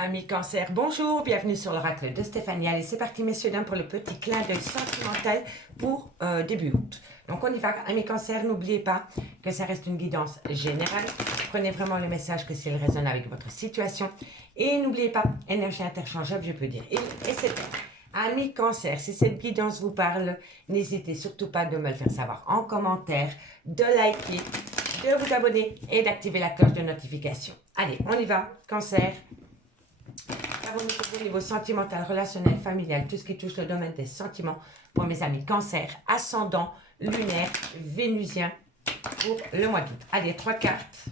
Amis cancer, bonjour, bienvenue sur l'oracle de Stéphanie. Allez, c'est parti messieurs, dames, pour le petit clin d'œil sentimental pour début août. Donc on y va, amis cancer, n'oubliez pas que ça reste une guidance générale. Prenez vraiment le message que s'il résonne avec votre situation. Et n'oubliez pas, énergie interchangeable, je peux dire. Et c'est tout. Amis cancer, si cette guidance vous parle, n'hésitez surtout pas de me le faire savoir en commentaire, de liker, de vous abonner et d'activer la cloche de notification. Allez, on y va, cancer. Avons-nous au niveau sentimental, relationnel, familial, tout ce qui touche le domaine des sentiments pour mes amis cancer, ascendant, lunaire, vénusien pour le mois d'août. Allez, 3 cartes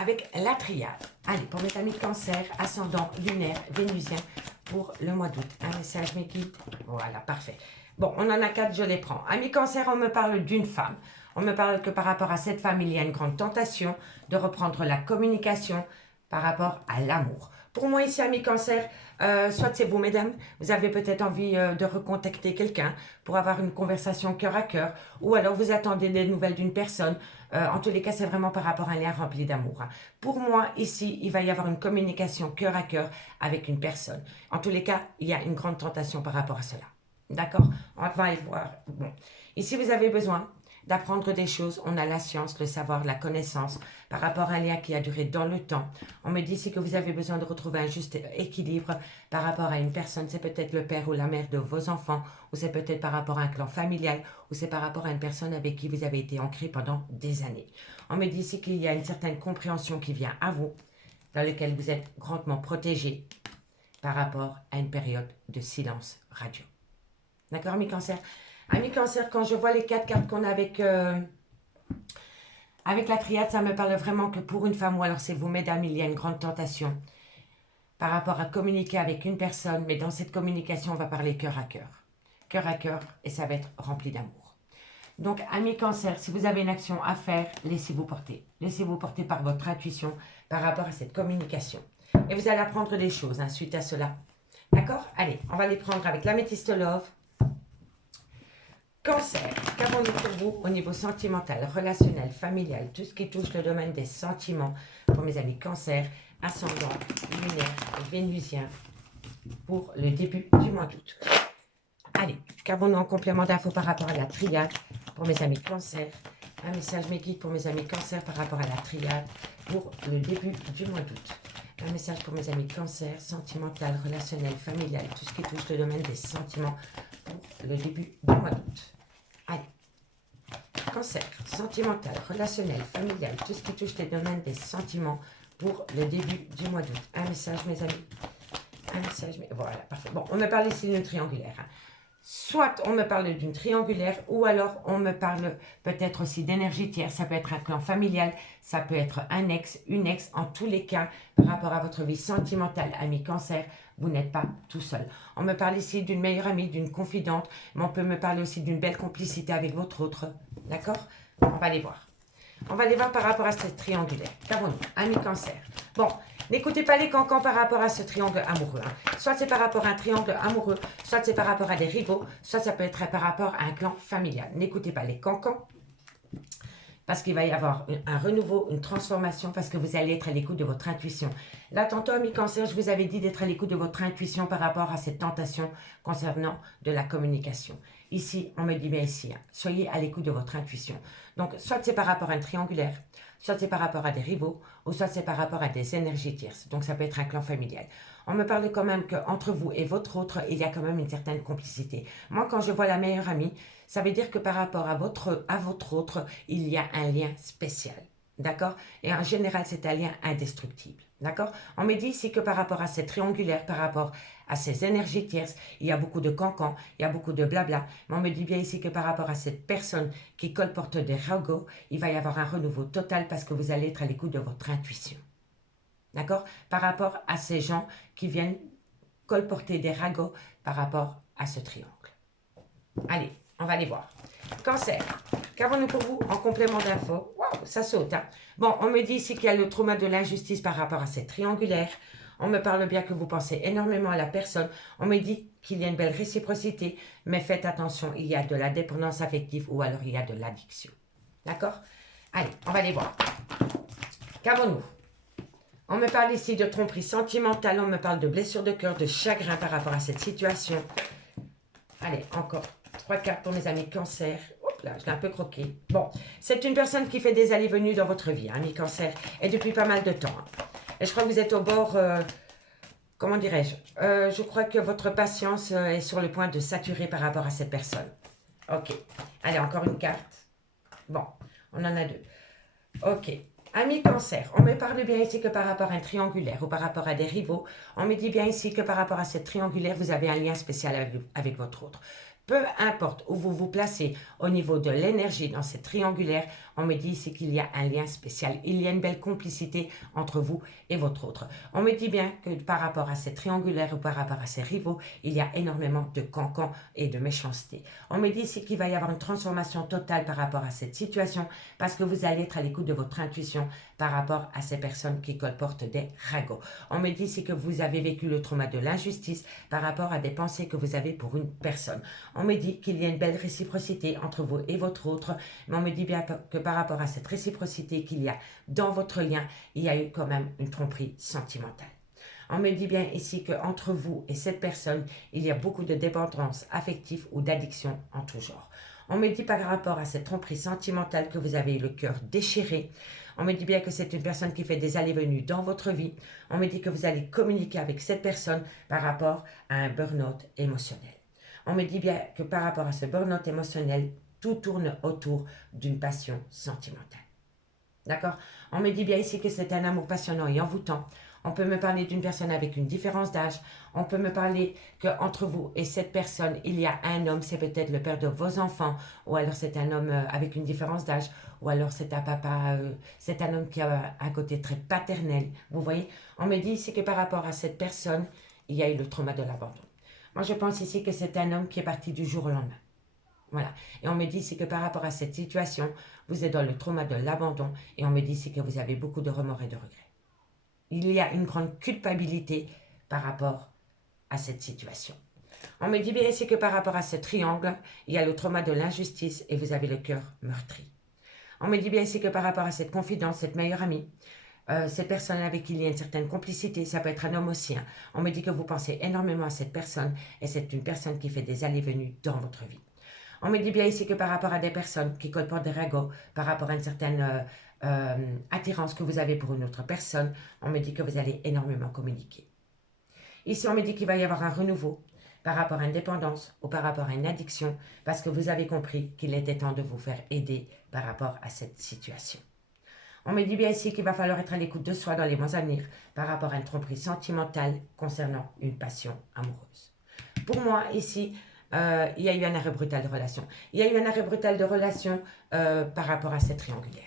avec la triade. Allez, pour mes amis cancer, ascendant, lunaire, vénusien pour le mois d'août. Un message, mes guides. Voilà, parfait. Bon, on en a 4, je les prends. Amis cancer, on me parle d'une femme. On me parle que par rapport à cette femme, il y a une grande tentation de reprendre la communication par rapport à l'amour. Pour moi ici, amis cancer, soit c'est vous mesdames, vous avez peut-être envie de recontacter quelqu'un pour avoir une conversation cœur à cœur, ou alors vous attendez des nouvelles d'une personne. En tous les cas, c'est vraiment par rapport à un lien rempli d'amour. Pour moi ici, il va y avoir une communication cœur à cœur avec une personne. En tous les cas, il y a une grande tentation par rapport à cela. D'accord? On va aller voir. Bon. Ici, vous avez besoin d'apprendre des choses, on a la science, le savoir, la connaissance, par rapport à un lien qui a duré dans le temps. On me dit ici que vous avez besoin de retrouver un juste équilibre par rapport à une personne, c'est peut-être le père ou la mère de vos enfants, ou c'est peut-être par rapport à un clan familial, ou c'est par rapport à une personne avec qui vous avez été ancré pendant des années. On me dit ici qu'il y a une certaine compréhension qui vient à vous, dans laquelle vous êtes grandement protégé par rapport à une période de silence radio. D'accord, mes cancers? Amis cancer, quand je vois les 4 cartes qu'on a avec la triade, ça me parle vraiment que pour une femme, ou alors c'est vous mesdames, il y a une grande tentation par rapport à communiquer avec une personne, mais dans cette communication, on va parler cœur à cœur, et ça va être rempli d'amour. Donc, amis cancer, si vous avez une action à faire, laissez-vous porter. Laissez-vous porter par votre intuition par rapport à cette communication. Et vous allez apprendre des choses suite à cela. D'accord? Allez, on va les prendre avec l'améthyste love. Cancer, qu'avons-nous pour vous au niveau sentimental, relationnel, familial, tout ce qui touche le domaine des sentiments pour mes amis cancer, ascendant, lunaire, vénusien pour le début du mois d'août. Allez, qu'avons-nous en complément d'infos par rapport à la triade pour mes amis cancer, un message mes guides pour mes amis cancer par rapport à la triade pour le début du mois d'août. Un message pour mes amis cancer, sentimental, relationnel, familial, tout ce qui touche le domaine des sentiments pour le début du mois d'août. Allez, cancer, sentimental, relationnel, familial, tout ce qui touche les domaines des sentiments pour le début du mois d'août. Un message, mes amis. Un message, mais voilà, parfait. Bon, on me parle ici d'une triangulaire. Soit on me parle d'une triangulaire, ou alors on me parle peut-être aussi d'énergie tierce. Ça peut être un clan familial, ça peut être un ex, une ex. En tous les cas, par rapport à votre vie sentimentale, ami cancer, vous n'êtes pas tout seul. On me parle ici d'une meilleure amie, d'une confidente, mais on peut me parler aussi d'une belle complicité avec votre autre. D'accord? On va les voir. On va les voir par rapport à cette triangulaire. Qu'avons-nous? Ami cancer. Bon, n'écoutez pas les cancans par rapport à ce triangle amoureux. Soit c'est par rapport à un triangle amoureux, soit c'est par rapport à des rivaux, soit ça peut être par rapport à un clan familial. N'écoutez pas les cancans, parce qu'il va y avoir un renouveau, une transformation, parce que vous allez être à l'écoute de votre intuition. Là, tantôt, ami cancer, je vous avais dit d'être à l'écoute de votre intuition par rapport à cette tentation concernant de la communication. Ici, on me dit bien ici, soyez à l'écoute de votre intuition. Donc, soit c'est par rapport à un triangulaire, soit c'est par rapport à des rivaux, ou soit c'est par rapport à des énergies tierces. Donc, ça peut être un clan familial. On me parle quand même qu'entre vous et votre autre, il y a quand même une certaine complicité. Moi, quand je vois la meilleure amie, ça veut dire que par rapport à votre autre, il y a un lien spécial. D'accord? Et en général, c'est un lien indestructible. D'accord? On me dit ici que par rapport à ces triangulaires, par rapport à ces énergies tierces, il y a beaucoup de cancans, il y a beaucoup de blabla. Mais on me dit bien ici que par rapport à cette personne qui colporte des ragots, il va y avoir un renouveau total parce que vous allez être à l'écoute de votre intuition. D'accord? Par rapport à ces gens qui viennent colporter des ragots par rapport à ce triangle. Allez, on va les voir. Cancer, qu'avons-nous pour vous en complément d'infos? Waouh, ça saute. Hein? Bon, on me dit ici qu'il y a le trauma de l'injustice par rapport à cette triangulaire. On me parle bien que vous pensez énormément à la personne. On me dit qu'il y a une belle réciprocité, mais faites attention, il y a de la dépendance affective ou alors il y a de l'addiction. D'accord? Allez, on va les voir. Qu'avons-nous On me parle ici de tromperie sentimentale, on me parle de blessure de cœur, de chagrin par rapport à cette situation. Allez, encore 3 cartes pour mes amis cancer. Hop là, je l'ai un peu croqué. Bon, c'est une personne qui fait des allées-venues dans votre vie, amis cancer, et depuis pas mal de temps. Et je crois que vous êtes au bord, comment dirais-je, je crois que votre patience est sur le point de saturer par rapport à cette personne. Ok, allez, encore une carte. Bon, on en a 2. Ok. Amis cancer, on me parle bien ici que par rapport à un triangulaire ou par rapport à des rivaux. On me dit bien ici que par rapport à cette triangulaire, vous avez un lien spécial avec votre autre. Peu importe où vous vous placez au niveau de l'énergie dans cette triangulaire, on me dit ici qu'il y a un lien spécial. Il y a une belle complicité entre vous et votre autre. On me dit bien que par rapport à cette triangulaire ou par rapport à ces rivaux, il y a énormément de cancans et de méchanceté. On me dit ici qu'il va y avoir une transformation totale par rapport à cette situation parce que vous allez être à l'écoute de votre intuition par rapport à ces personnes qui colportent des ragots. On me dit ici que vous avez vécu le trauma de l'injustice par rapport à des pensées que vous avez pour une personne. On me dit qu'il y a une belle réciprocité entre vous et votre autre, mais on me dit bien que par rapport à cette réciprocité qu'il y a dans votre lien, il y a eu quand même une tromperie sentimentale. On me dit bien ici qu'entre vous et cette personne, il y a beaucoup de dépendance affective ou d'addiction en tout genre. On me dit par rapport à cette tromperie sentimentale que vous avez eu le cœur déchiré. On me dit bien que c'est une personne qui fait des allées-venues dans votre vie. On me dit que vous allez communiquer avec cette personne par rapport à un burn-out émotionnel. On me dit bien que par rapport à ce burn-out émotionnel, tout tourne autour d'une passion sentimentale. D'accord? On me dit bien ici que c'est un amour passionnant et envoûtant. On peut me parler d'une personne avec une différence d'âge. On peut me parler qu'entre vous et cette personne, il y a un homme, c'est peut-être le père de vos enfants, ou alors c'est un homme avec une différence d'âge, ou alors c'est un papa, c'est un homme qui a un côté très paternel. Vous voyez? On me dit ici que par rapport à cette personne, il y a eu le trauma de l'abandon. Moi, je pense ici que c'est un homme qui est parti du jour au lendemain. Voilà. Et on me dit ici que par rapport à cette situation, vous êtes dans le trauma de l'abandon et on me dit ici que vous avez beaucoup de remords et de regrets. Il y a une grande culpabilité par rapport à cette situation. On me dit bien ici que par rapport à ce triangle, il y a le trauma de l'injustice et vous avez le cœur meurtri. On me dit bien ici que par rapport à cette confidence, cette meilleure amie, cette personne avec qui il y a une certaine complicité, ça peut être un homme aussi. Hein. On me dit que vous pensez énormément à cette personne et c'est une personne qui fait des allées-venues dans votre vie. On me dit bien ici que par rapport à des personnes qui colportent des ragots, par rapport à une certaine attirance que vous avez pour une autre personne, on me dit que vous allez énormément communiquer. Ici, on me dit qu'il va y avoir un renouveau par rapport à une dépendance ou par rapport à une addiction, parce que vous avez compris qu'il était temps de vous faire aider par rapport à cette situation. On me dit bien ici qu'il va falloir être à l'écoute de soi dans les mois à venir par rapport à une tromperie sentimentale concernant une passion amoureuse. Pour moi, ici, il y a eu un arrêt brutal de relation. Il y a eu un arrêt brutal de relation par rapport à cette triangulaire.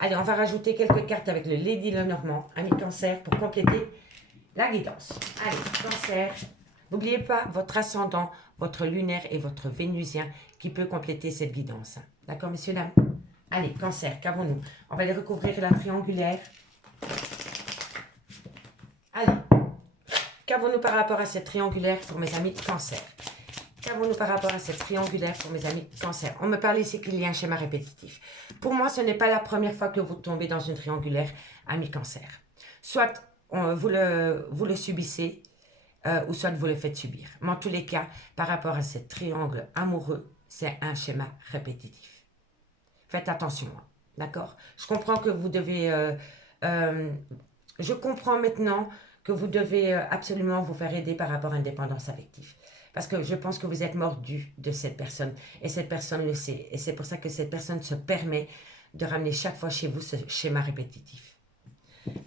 Allez, on va rajouter quelques cartes avec le Lady Lenormand, ami cancer, pour compléter la guidance. Allez, cancer, n'oubliez pas votre ascendant, votre lunaire et votre vénusien qui peut compléter cette guidance. D'accord, messieurs, dames? Allez, cancer, qu'avons-nous? On va aller recouvrir la triangulaire. Allez, qu'avons-nous par rapport à cette triangulaire pour mes amis cancer? Qu'avons-nous par rapport à cette triangulaire pour mes amis cancer? On me parle ici qu'il y a un schéma répétitif. Pour moi, ce n'est pas la première fois que vous tombez dans une triangulaire, amis cancer. Soit vous le subissez, ou soit vous le faites subir. Mais en tous les cas, par rapport à ce triangle amoureux, c'est un schéma répétitif. Faites attention, d'accord? Je comprends que vous devez... je comprends maintenant que vous devez absolument vous faire aider par rapport à une dépendance affective. Parce que je pense que vous êtes mordu de cette personne. Et cette personne le sait. Et c'est pour ça que cette personne se permet de ramener chaque fois chez vous ce schéma répétitif.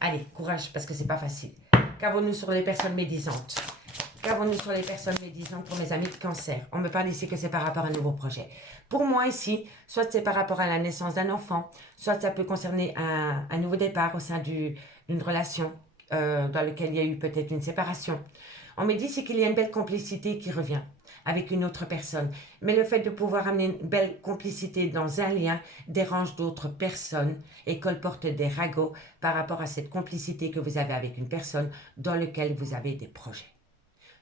Allez, courage, parce que c'est pas facile. Qu'avons-nous sur les personnes médisantes? Qu'avons-nous sur les personnes médisantes pour mes amis de cancer? On me parle ici que c'est par rapport à un nouveau projet. Pour moi ici, soit c'est par rapport à la naissance d'un enfant, soit ça peut concerner un nouveau départ au sein d'une relation dans laquelle il y a eu peut-être une séparation. On me dit ici qu'il y a une belle complicité qui revient avec une autre personne. Mais le fait de pouvoir amener une belle complicité dans un lien dérange d'autres personnes et colporte des ragots par rapport à cette complicité que vous avez avec une personne dans laquelle vous avez des projets.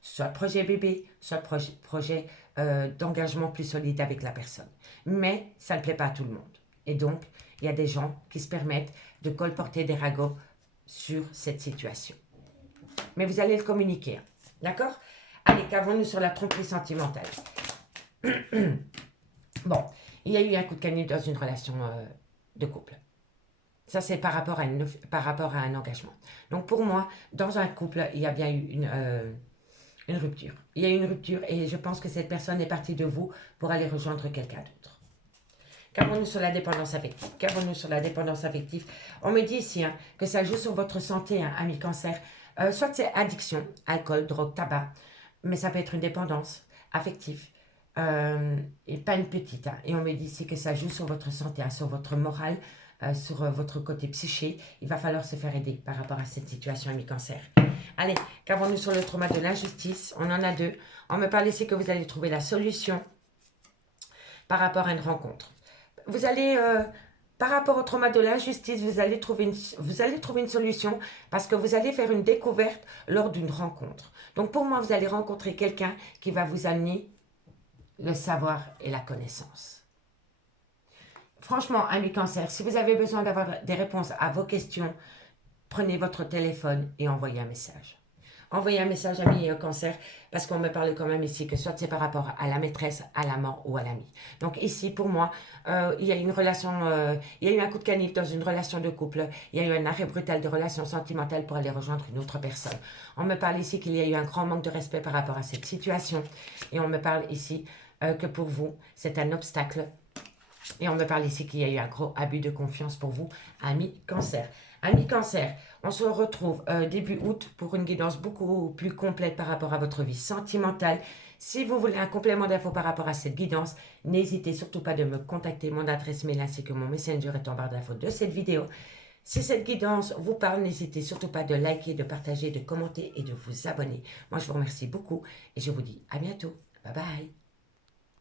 Soit projet bébé, soit projet d'engagement plus solide avec la personne. Mais ça ne plaît pas à tout le monde. Et donc, il y a des gens qui se permettent de colporter des ragots sur cette situation. Mais vous allez le communiquer. Hein. D'accord? Allez, qu'avons-nous sur la tromperie sentimentale? Bon, il y a eu un coup de canif dans une relation de couple. Ça, c'est par rapport à un engagement. Donc, pour moi, dans un couple, il y a bien eu une rupture. Il y a eu une rupture et je pense que cette personne est partie de vous pour aller rejoindre quelqu'un d'autre. Qu'avons-nous sur la dépendance affective? Qu'avons-nous sur la dépendance affective? On me dit ici hein, que ça joue sur votre santé, hein, ami cancer. Soit c'est addiction, alcool, drogue, tabac, mais ça peut être une dépendance affective. Et pas une petite. Hein. Et on me dit ici que ça joue sur votre santé, hein, sur votre morale, sur votre côté psyché. Il va falloir se faire aider par rapport à cette situation, ami cancer. Allez, qu'avons-nous sur le trauma de l'injustice? On en a deux. On me parle ici que vous allez trouver la solution par rapport à une rencontre. Vous allez, par rapport au trauma de l'injustice, vous allez trouver une solution parce que vous allez faire une découverte lors d'une rencontre. Donc pour moi, vous allez rencontrer quelqu'un qui va vous amener le savoir et la connaissance. Franchement, ami cancer, si vous avez besoin d'avoir des réponses à vos questions, prenez votre téléphone et envoyez un message. Envoyez un message, ami cancer, parce qu'on me parle quand même ici que soit c'est par rapport à la maîtresse, à l'amant ou à l'ami. Donc ici, pour moi, il y a une relation, il y a eu un coup de canif dans une relation de couple, il y a eu un arrêt brutal de relation sentimentale pour aller rejoindre une autre personne. On me parle ici qu'il y a eu un grand manque de respect par rapport à cette situation. Et on me parle ici que pour vous, c'est un obstacle. Et on me parle ici qu'il y a eu un gros abus de confiance pour vous, ami cancer. Ami cancer, on se retrouve début août pour une guidance beaucoup plus complète par rapport à votre vie sentimentale. Si vous voulez un complément d'infos par rapport à cette guidance, n'hésitez surtout pas de me contacter. Mon adresse mail ainsi que mon messenger est en barre d'infos de cette vidéo. Si cette guidance vous parle, n'hésitez surtout pas de liker, de partager, de commenter et de vous abonner. Moi, je vous remercie beaucoup et je vous dis à bientôt. Bye bye.